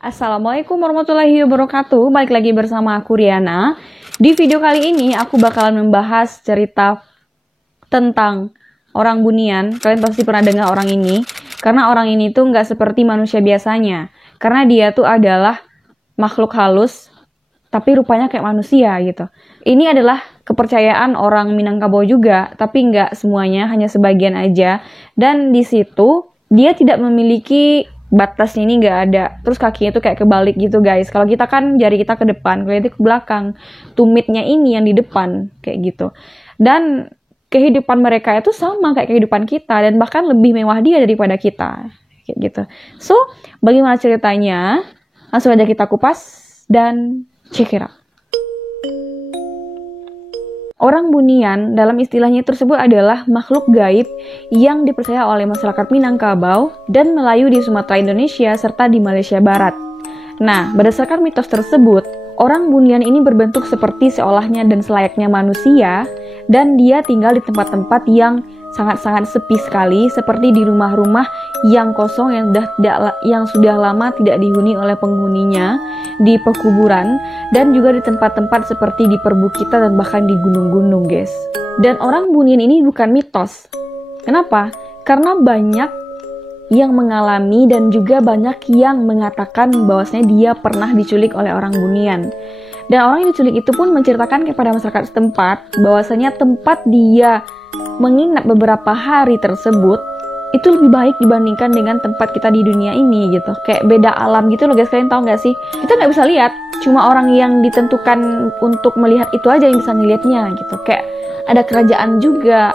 Assalamualaikum warahmatullahi wabarakatuh. Balik lagi bersama aku Riana. Di video kali ini aku bakalan membahas cerita tentang orang Bunian. Kalian pasti pernah dengar orang ini. Karena orang ini tuh nggak seperti manusia biasanya. Karena dia tuh adalah makhluk halus, tapi rupanya kayak manusia gitu. Ini adalah kepercayaan orang Minangkabau juga, tapi nggak semuanya, hanya sebagian aja. Dan di situ dia tidak memiliki batasnya, ini nggak ada. Terus kakinya tuh kayak kebalik gitu guys. Kalau kita kan jari kita ke depan, kalau itu ke belakang. Tumitnya ini yang di depan kayak gitu. Dan kehidupan mereka itu sama kayak kehidupan kita, dan bahkan lebih mewah dia daripada kita kayak gitu. So, bagaimana ceritanya? Langsung aja kita kupas dan check it out. Orang Bunian dalam istilahnya tersebut adalah makhluk gaib yang dipercaya oleh masyarakat Minangkabau dan Melayu di Sumatera Indonesia serta di Malaysia Barat. Nah, berdasarkan mitos tersebut, orang Bunian ini berbentuk seperti seolahnya dan selayaknya manusia, dan dia tinggal di tempat-tempat yang sangat-sangat sepi sekali, seperti di rumah-rumah yang kosong yang sudah lama tidak dihuni oleh penghuninya, di pekuburan, dan juga di tempat-tempat seperti di perbukitan dan bahkan di gunung-gunung, guys. Dan orang Bunian ini bukan mitos. Kenapa? Karena banyak yang mengalami dan juga banyak yang mengatakan bahwasanya dia pernah diculik oleh orang Bunian. Dan orang yang diculik itu pun menceritakan kepada masyarakat setempat bahwasanya tempat dia menginap beberapa hari tersebut itu lebih baik dibandingkan dengan tempat kita di dunia ini gitu. Kayak beda alam gitu loh guys, kalian tahu gak sih? Kita nggak bisa lihat, cuma orang yang ditentukan untuk melihat itu aja yang bisa ngelihatnya gitu. Kayak ada kerajaan juga,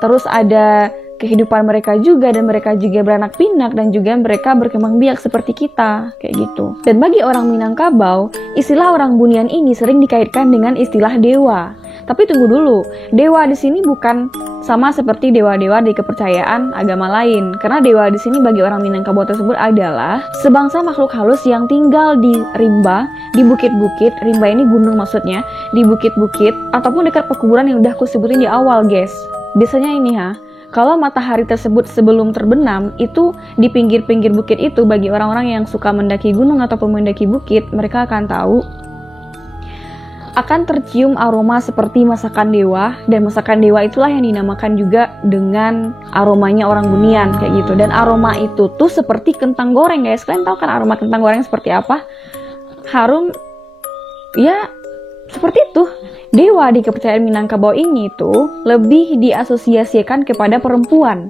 terus ada kehidupan mereka juga, dan mereka juga beranak pinak, dan juga mereka berkembang biak seperti kita kayak gitu. Dan bagi orang Minangkabau, istilah orang Bunian ini sering dikaitkan dengan istilah dewa. Tapi tunggu dulu, dewa di sini bukan sama seperti dewa-dewa di kepercayaan agama lain. Karena dewa di sini bagi orang Minangkabau tersebut adalah sebangsa makhluk halus yang tinggal di rimba, di bukit-bukit. Rimba ini gunung maksudnya, di bukit-bukit ataupun dekat pekuburan yang udah aku sebutin di awal, guys. Biasanya ini kalau matahari tersebut sebelum terbenam, itu di pinggir-pinggir bukit itu, bagi orang-orang yang suka mendaki gunung ataupun mendaki bukit, mereka akan tahu akan tercium aroma seperti masakan dewa, dan masakan dewa itulah yang dinamakan juga dengan aromanya orang Bunian kayak gitu. Dan aroma itu tuh seperti kentang goreng, guys. Kalian tahu kan aroma kentang goreng seperti apa? Harum, ya seperti itu. Dewa di kepercayaan Minangkabau ini tuh lebih diasosiasikan kepada perempuan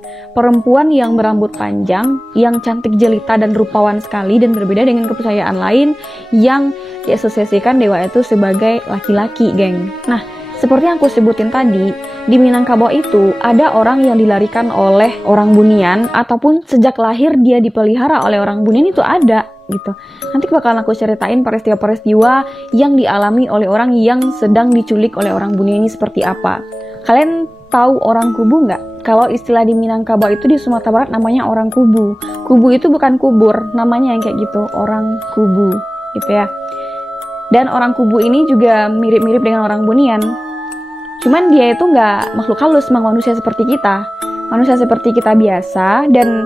yang berambut panjang, yang cantik jelita dan rupawan sekali, dan berbeda dengan kepercayaan lain yang diasosiasikan dewa itu sebagai laki-laki, geng. Nah, seperti yang aku sebutin tadi, di Minangkabau itu ada orang yang dilarikan oleh orang Bunian, ataupun sejak lahir dia dipelihara oleh orang Bunian, itu ada gitu. Nanti bakalan aku ceritain peristiwa-peristiwa yang dialami oleh orang yang sedang diculik oleh orang Bunian ini seperti apa. Kalian tahu orang kubu nggak? Kalau istilah di Minangkabau itu di Sumatera Barat namanya orang kubu. Kubu itu bukan kubur, namanya yang kayak gitu, orang kubu gitu ya. Dan orang kubu ini juga mirip-mirip dengan orang Bunian. Cuman dia itu nggak makhluk halus, memang manusia seperti kita. Manusia seperti kita biasa, dan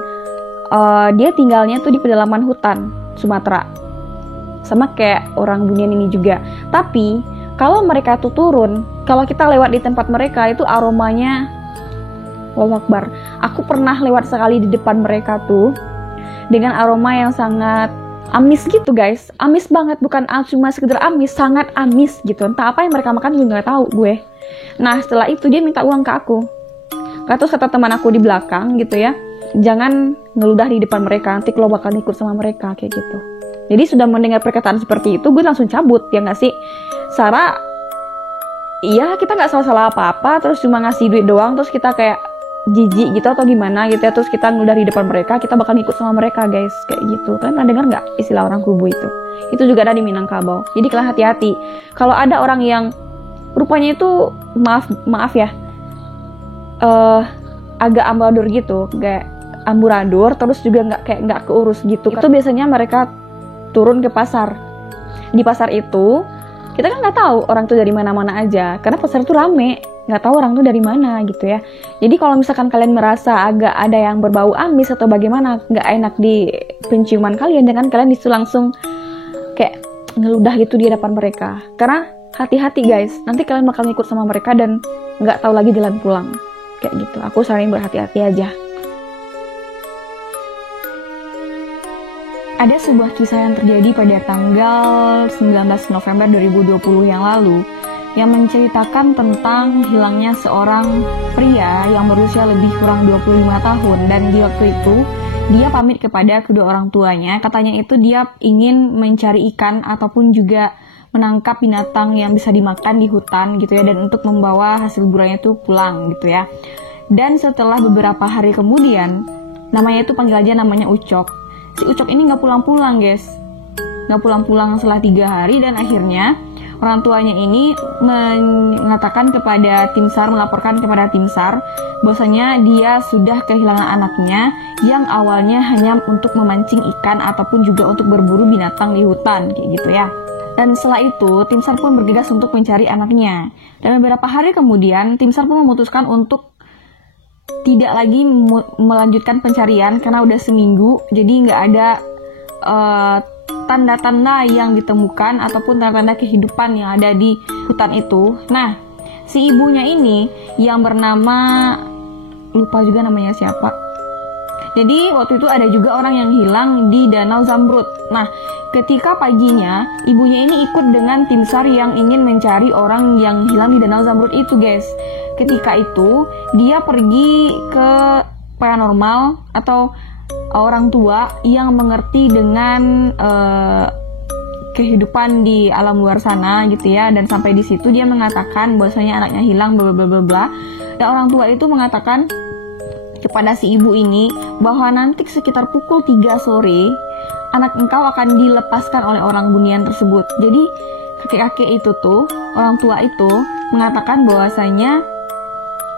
dia tinggalnya tuh di pedalaman hutan Sumatera. Sama kayak orang Bunian ini juga. Tapi, kalau mereka tuh turun, kalau kita lewat di tempat mereka, itu aromanya Allahu Akbar. Aku pernah lewat sekali di depan mereka tuh, dengan aroma yang sangat amis gitu guys. Amis banget, bukan cuma sekedar amis, sangat amis gitu. Entah apa yang mereka makan juga gak tahu gue. Nah, setelah itu dia minta uang ke aku. Terus kata teman aku di belakang gitu ya, jangan ngeludah di depan mereka, nanti lo bakal ikut sama mereka kayak gitu. Jadi sudah mendengar perkataan seperti itu, gue langsung cabut, ya nggak sih? Sarah, iya kita nggak salah-salah apa-apa, terus cuma ngasih duit doang, terus kita kayak jijik gitu atau gimana gitu ya, terus kita ngeludah di depan mereka, kita bakal ikut sama mereka guys, kayak gitu. Kalian pernah dengar nggak istilah orang kubu itu? Itu juga ada di Minangkabau. Jadi kalian hati-hati. Kalau ada orang yang rupanya itu maaf ya, agak amburadul gitu, kayak amburadul, terus juga nggak keurus gitu. Itu biasanya mereka turun ke pasar. Di pasar itu kita kan nggak tahu orang tuh dari mana-mana aja, karena pasar tuh rame, nggak tahu orang tuh dari mana gitu ya. Jadi kalau misalkan kalian merasa agak ada yang berbau amis atau bagaimana, nggak enak di penciuman kalian, jangan kalian disitu langsung kayak ngeludah gitu di hadapan mereka. Karena hati-hati guys, nanti kalian bakal ngikut sama mereka dan nggak tahu lagi jalan pulang. Kayak gitu, aku saranin berhati-hati aja. Ada sebuah kisah yang terjadi pada tanggal 19 November 2020 yang lalu yang menceritakan tentang hilangnya seorang pria yang berusia lebih kurang 25 tahun, dan di waktu itu dia pamit kepada kedua orang tuanya. Katanya itu dia ingin mencari ikan ataupun juga menangkap binatang yang bisa dimakan di hutan gitu ya, dan untuk membawa hasil buruannya itu pulang gitu ya. Dan setelah beberapa hari kemudian, namanya itu panggil aja namanya Ucok. Si Ucok ini nggak pulang-pulang guys, nggak pulang-pulang setelah 3 hari, dan akhirnya orang tuanya ini mengatakan kepada tim SAR, melaporkan kepada tim SAR bahwasanya dia sudah kehilangan anaknya yang awalnya hanya untuk memancing ikan ataupun juga untuk berburu binatang di hutan kayak gitu ya. Dan setelah itu tim SAR pun bergegas untuk mencari anaknya, dan beberapa hari kemudian tim SAR pun memutuskan untuk tidak lagi melanjutkan pencarian karena udah seminggu, jadi nggak ada tanda-tanda yang ditemukan ataupun tanda-tanda kehidupan yang ada di hutan itu. Nah, si ibunya ini yang bernama, lupa juga namanya siapa. Jadi waktu itu ada juga orang yang hilang di Danau Zamrud. Nah, ketika paginya ibunya ini ikut dengan tim SAR yang ingin mencari orang yang hilang di Danau Zamrud itu guys. Ketika itu dia pergi ke paranormal atau orang tua yang mengerti dengan kehidupan di alam luar sana gitu ya, dan sampai di situ dia mengatakan bahwasanya anaknya hilang bla bla bla bla. Dan orang tua itu mengatakan kepada si ibu ini bahwa nanti sekitar pukul 3 sore anak engkau akan dilepaskan oleh orang bunian tersebut. Jadi kakek-kakek itu tuh, orang tua itu mengatakan bahwasanya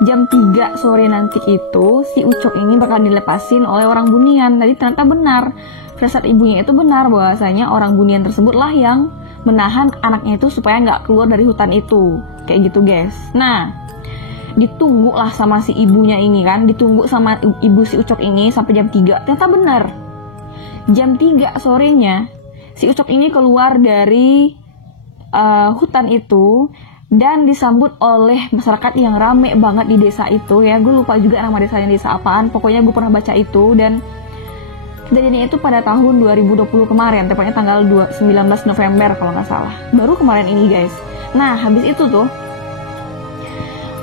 jam 3 sore nanti itu si Ucok ini bakal dilepasin oleh orang bunian. Tadi ternyata benar, firasat ibunya itu benar bahwasanya orang bunian tersebutlah yang menahan anaknya itu supaya nggak keluar dari hutan itu, kayak gitu guys. Nah, ditunggu lah sama si ibunya ini kan, ditunggu sama ibu si Ucok ini sampai jam 3. Ternyata benar, jam 3 sorenya si Ucok ini keluar dari hutan itu dan disambut oleh masyarakat yang rame banget di desa itu ya. Gue lupa juga nama desanya, desa apaan, pokoknya gue pernah baca itu. Dan kejadiannya itu pada tahun 2020 kemarin, tepatnya tanggal 19 November kalau nggak salah, baru kemarin ini guys. Nah, habis itu tuh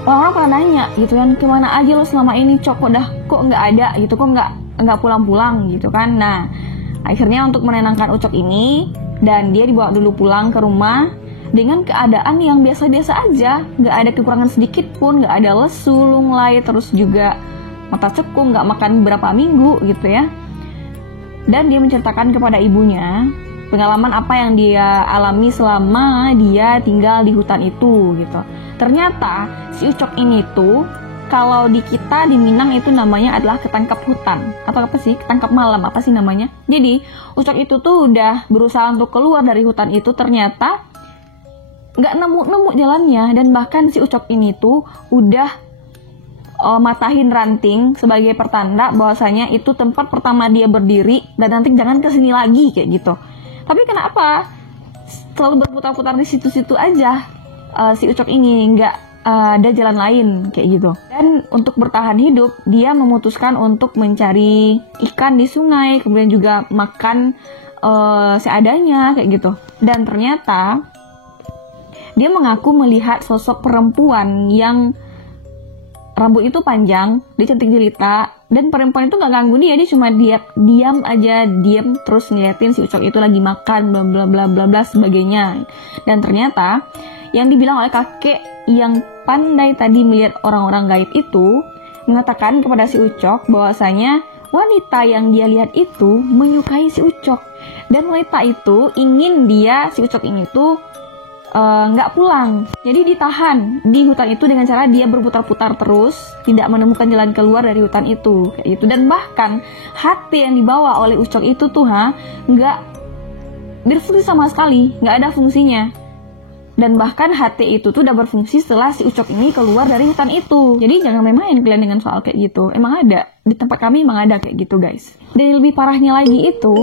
orang-orang pada nanya gitu kan, kemana aja lo selama ini Cok, kok nggak ada gitu, kok nggak pulang-pulang gitu kan. Nah, akhirnya untuk menenangkan Ucok ini, dan dia dibawa dulu pulang ke rumah dengan keadaan yang biasa-biasa aja, nggak ada kekurangan sedikit pun, nggak ada lesu, lunglai, terus juga mata cekung, nggak makan berapa minggu gitu ya. Dan dia menceritakan kepada ibunya pengalaman apa yang dia alami selama dia tinggal di hutan itu gitu. Ternyata si Ucok ini tuh, kalau di kita di Minang itu namanya adalah ketangkap hutan, atau apa sih, ketangkap malam, apa sih namanya. Jadi Ucok itu tuh udah berusaha untuk keluar dari hutan itu, ternyata nggak nemu jalannya, dan bahkan si Ucok ini tuh udah matahin ranting sebagai pertanda bahwasanya itu tempat pertama dia berdiri dan nanti jangan kesini lagi kayak gitu. Tapi kenapa selalu berputar-putar di situ-situ aja si Ucok ini, nggak ada jalan lain kayak gitu. Dan untuk bertahan hidup dia memutuskan untuk mencari ikan di sungai, kemudian juga makan seadanya kayak gitu. Dan ternyata dia mengaku melihat sosok perempuan yang rambut itu panjang, dia cantik jelita, dan perempuan itu nggak ganggu dia cuma diam terus ngeliatin si Ucok itu lagi makan bla bla bla bla bla sebagainya. Dan ternyata yang dibilang oleh kakek yang pandai tadi melihat orang-orang gaib itu mengatakan kepada si Ucok bahwasanya wanita yang dia lihat itu menyukai si Ucok, dan wanita itu ingin si Ucok ini tuh nggak pulang, jadi ditahan di hutan itu dengan cara dia berputar-putar terus, tidak menemukan jalan keluar dari hutan itu kayak gitu. Dan bahkan hati yang dibawa oleh Ucok itu tuh nggak berfungsi sama sekali, nggak ada fungsinya. Dan bahkan HT itu tuh udah berfungsi setelah si Ucok ini keluar dari hutan itu. Jadi jangan main-main kalian dengan soal kayak gitu. Emang ada, di tempat kami emang ada kayak gitu guys. Dan yang lebih parahnya lagi itu,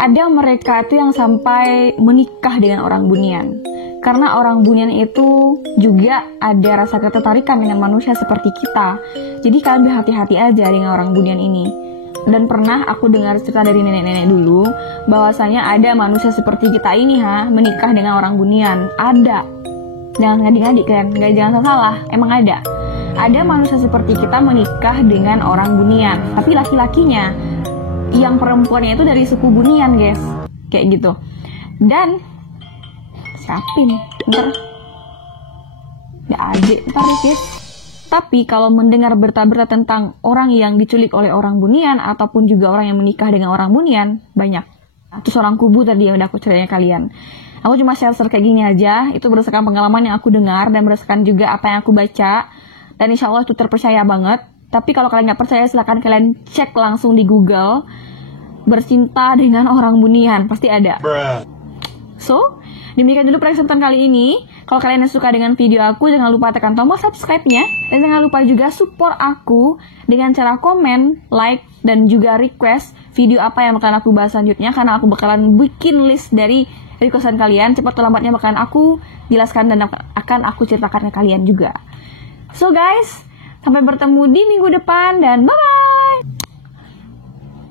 ada mereka itu yang sampai menikah dengan orang Bunian. Karena orang Bunian itu juga ada rasa ketertarikan dengan manusia seperti kita. Jadi kalian berhati-hati aja dengan orang Bunian ini. Dan pernah aku dengar cerita dari nenek-nenek dulu, bahwasanya ada manusia seperti kita ini menikah dengan orang Bunian. Ada. Jangan ngadik-ngadik kan, jangan salah, emang ada. Ada manusia seperti kita menikah dengan orang Bunian, tapi laki-lakinya, yang perempuannya itu dari suku Bunian guys, kayak gitu. Dan siapin, ntar guys. Tapi kalau mendengar berita-berita tentang orang yang diculik oleh orang Bunian ataupun juga orang yang menikah dengan orang Bunian, banyak. Itu seorang kubu tadi yang udah aku ceritain kalian. Aku cuma share kayak gini aja, itu berdasarkan pengalaman yang aku dengar dan berdasarkan juga apa yang aku baca. Dan insya Allah itu terpercaya banget. Tapi kalau kalian nggak percaya, silahkan kalian cek langsung di Google. Bercinta dengan orang Bunian, pasti ada. So, demikian dulu presentasi kali ini. Kalau kalian yang suka dengan video aku, jangan lupa tekan tombol subscribe-nya. Dan jangan lupa juga support aku dengan cara komen, like, dan juga request video apa yang bakalan aku bahas selanjutnya. Karena aku bakalan bikin list dari requestan kalian. Cepat atau lambatnya bakalan aku jelaskan dan akan aku ceritakan ke kalian juga. So guys, sampai bertemu di minggu depan dan bye-bye!